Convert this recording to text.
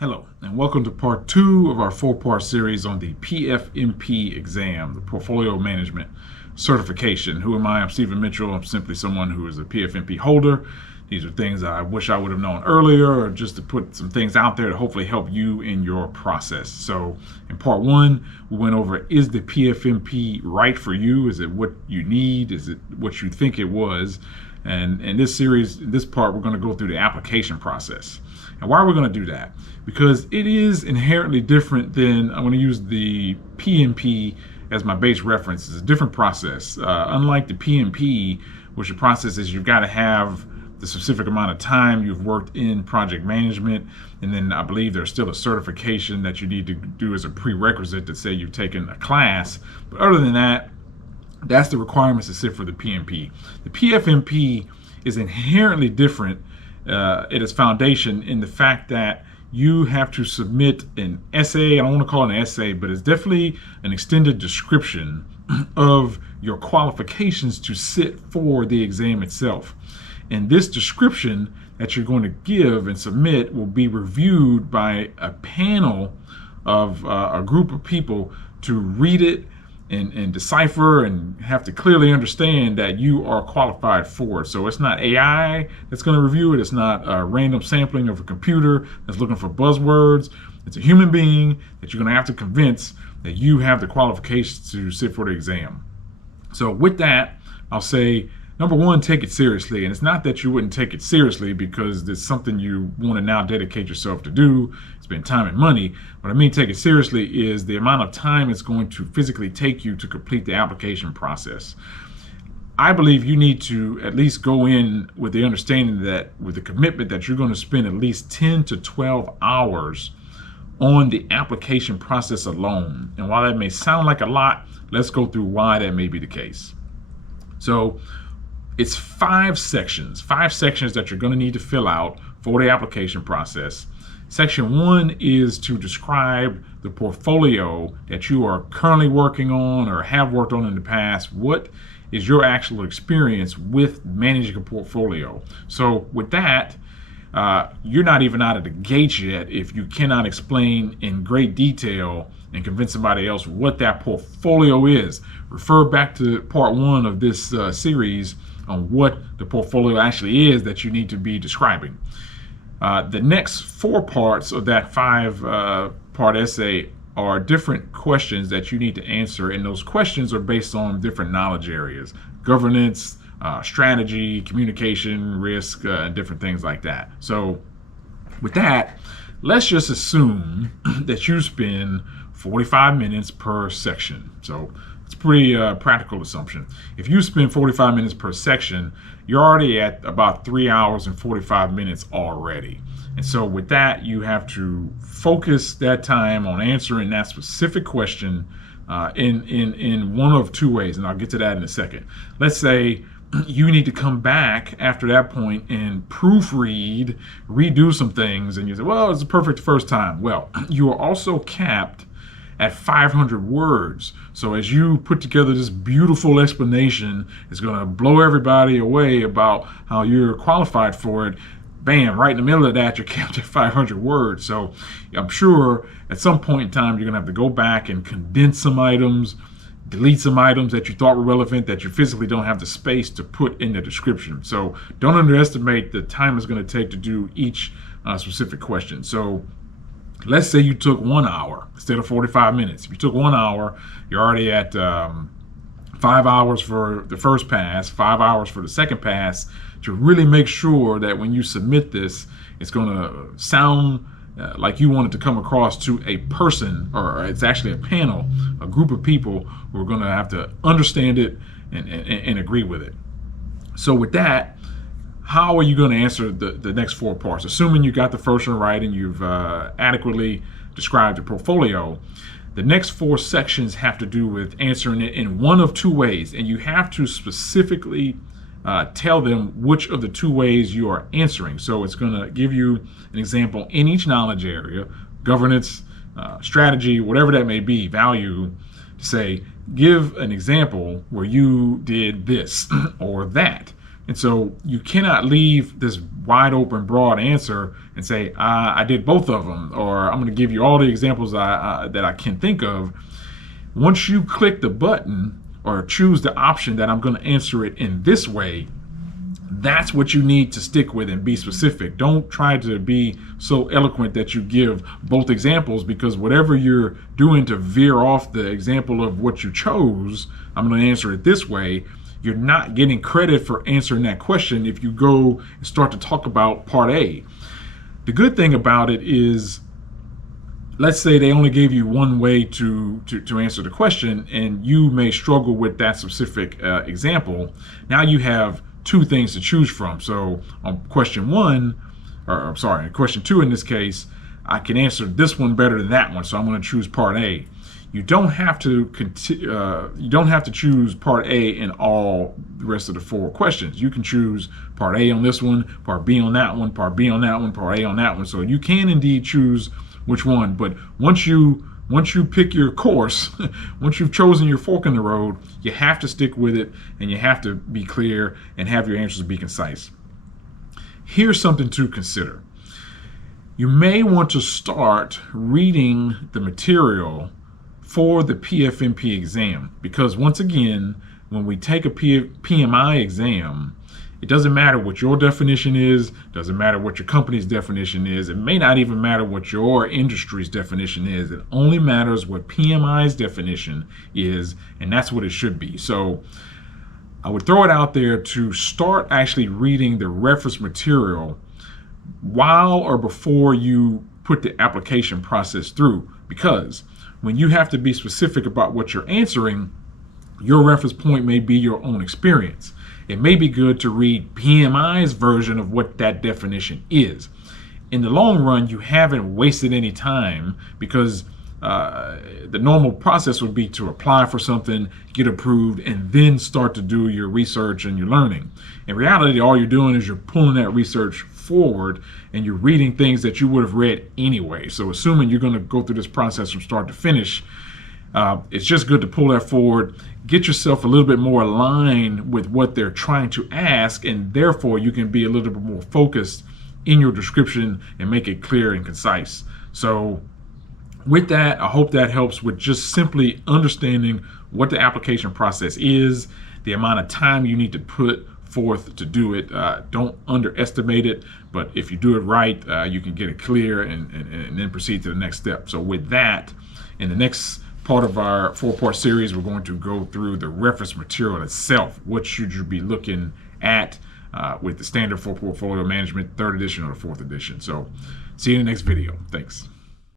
Hello, and welcome to part 2 of our 4-part series on the PfMP exam, the Portfolio Management Certification. Who am I? I'm Stephen Mitchell. I'm simply someone who is a PfMP holder. These are things I wish I would have known earlier, or just to put some things out there to hopefully help you in your process. So in part 1, we went over, is the PfMP right for you? Is it what you need? Is it what you think it was? And in this series, in this part, we're going to go through the application process. And why are we going to do that? Because it is inherently different than, I'm going to use the PMP as my base reference. It's a different process. Unlike the PMP, which the process is you've got to have the specific amount of time you've worked in project management, and then I believe there's still a certification that you need to do as a prerequisite to say you've taken a class. But other than that, that's the requirements to sit for the PMP. The PfMP is inherently different at its foundation in the fact that you have to submit an essay. I don't want to call it an essay, but it's definitely an extended description of your qualifications to sit for the exam itself. And this description that you're going to give and submit will be reviewed by a panel of a group of people to read it and decipher and have to clearly understand that you are qualified for it. So it's not AI that's going to review it. It's not a random sampling of a computer that's looking for buzzwords. It's a human being that you're going to have to convince that you have the qualifications to sit for the exam. So with that, I'll say, number one, take it seriously. And it's not that you wouldn't take it seriously because it's something you want to now dedicate yourself to do, spend time and money. What I mean take it seriously is the amount of time it's going to physically take you to complete the application process. I believe you need to at least go in with the understanding that, with the commitment that you're going to spend at least 10 to 12 hours on the application process alone. And while that may sound like a lot, let's go through why that may be the case. So it's 5 sections that you're going to need to fill out for the application process. Section 1 is to describe the portfolio that you are currently working on or have worked on in the past. What is your actual experience with managing a portfolio? So with that, you're not even out of the gate yet if you cannot explain in great detail and convince somebody else what that portfolio is. Refer back to part 1 of this series on what the portfolio actually is that you need to be describing. The next 4 parts of that 5-part essay are different questions that you need to answer, and those questions are based on different knowledge areas: governance, strategy, communication, risk, and different things like that. So with that, let's just assume that you spend 45 minutes per section. So it's a pretty practical assumption. If you spend 45 minutes per section, you're already at about 3 hours and 45 minutes already. And so with that, you have to focus that time on answering that specific question in one of 2 ways, and I'll get to that in a second. Let's say you need to come back after that point and proofread, redo some things, and you say, well, it's the perfect first time. Well, you are also capped at 500 words. So as you put together this beautiful explanation, it's going to blow everybody away about how you're qualified for it. Bam, right in the middle of that, you're capped at 500 words. So I'm sure at some point in time, you're going to have to go back and condense some items, delete some items that you thought were relevant that you physically don't have the space to put in the description. So don't underestimate the time it's going to take to do each specific question. So let's say you took 1 hour instead of 45 minutes. If you took 1 hour, you're already at 5 hours for the first pass, 5 hours for the second pass, to really make sure that when you submit this, it's going to sound like you want it to come across to a person, or it's actually a panel, a group of people who are going to have to understand it and agree with it. So with that, how are you going to answer the next 4 parts? Assuming you got the first one right and you've adequately described your portfolio, the next 4 sections have to do with answering it in one of 2 ways, and you have to specifically tell them which of the 2 ways you are answering. So it's going to give you an example in each knowledge area: governance, strategy, whatever that may be, value, to say, give an example where you did this or that. And so you cannot leave this wide open, broad answer and say, I did both of them, or I'm going to give you all the examples that I can think of. Once you click the button or choose the option that I'm going to answer it in this way, that's what you need to stick with and be specific. Don't try to be so eloquent that you give both examples, because whatever you're doing to veer off the example of what you chose, I'm going to answer it this way, you're not getting credit for answering that question if you go and start to talk about part A. The good thing about it is, let's say they only gave you one way to answer the question, and you may struggle with that specific example. Now you have two things to choose from. So on question two in this case, I can answer this one better than that one, so I'm going to choose part A. You don't have to choose part A in all the rest of the 4 questions. You can choose part A on this one, part B on that one, part B on that one, part A on that one. So you can indeed choose which one. But once you pick your course, once you've chosen your fork in the road, you have to stick with it, and you have to be clear and have your answers be concise. Here's something to consider. You may want to start reading the material for the PfMP exam, because once again, when we take a PMI exam, it doesn't matter what your definition is, doesn't matter what your company's definition is, it may not even matter what your industry's definition is. It only matters what PMI's definition is, and that's what it should be. So I would throw it out there to start actually reading the reference material while or before you put the application process through, because when you have to be specific about what you're answering, your reference point may be your own experience. It may be good to read PMI's version of what that definition is. In the long run, you haven't wasted any time, because the normal process would be to apply for something, get approved, and then start to do your research and your learning. In reality, all you're doing is you're pulling that research forward, and you're reading things that you would have read anyway. So assuming you're going to go through this process from start to finish, it's just good to pull that forward, get yourself a little bit more aligned with what they're trying to ask, and therefore you can be a little bit more focused in your description and make it clear and concise. So with that, I hope that helps with just simply understanding what the application process is, the amount of time you need to put forth to do it. Don't underestimate it, but if you do it right, you can get it clear and then proceed to the next step. So with that, in the next part of our 4-part series, we're going to go through the reference material itself. What should you be looking at with the standard for portfolio management 3rd edition or the 4th edition? So see you in the next video. Thanks.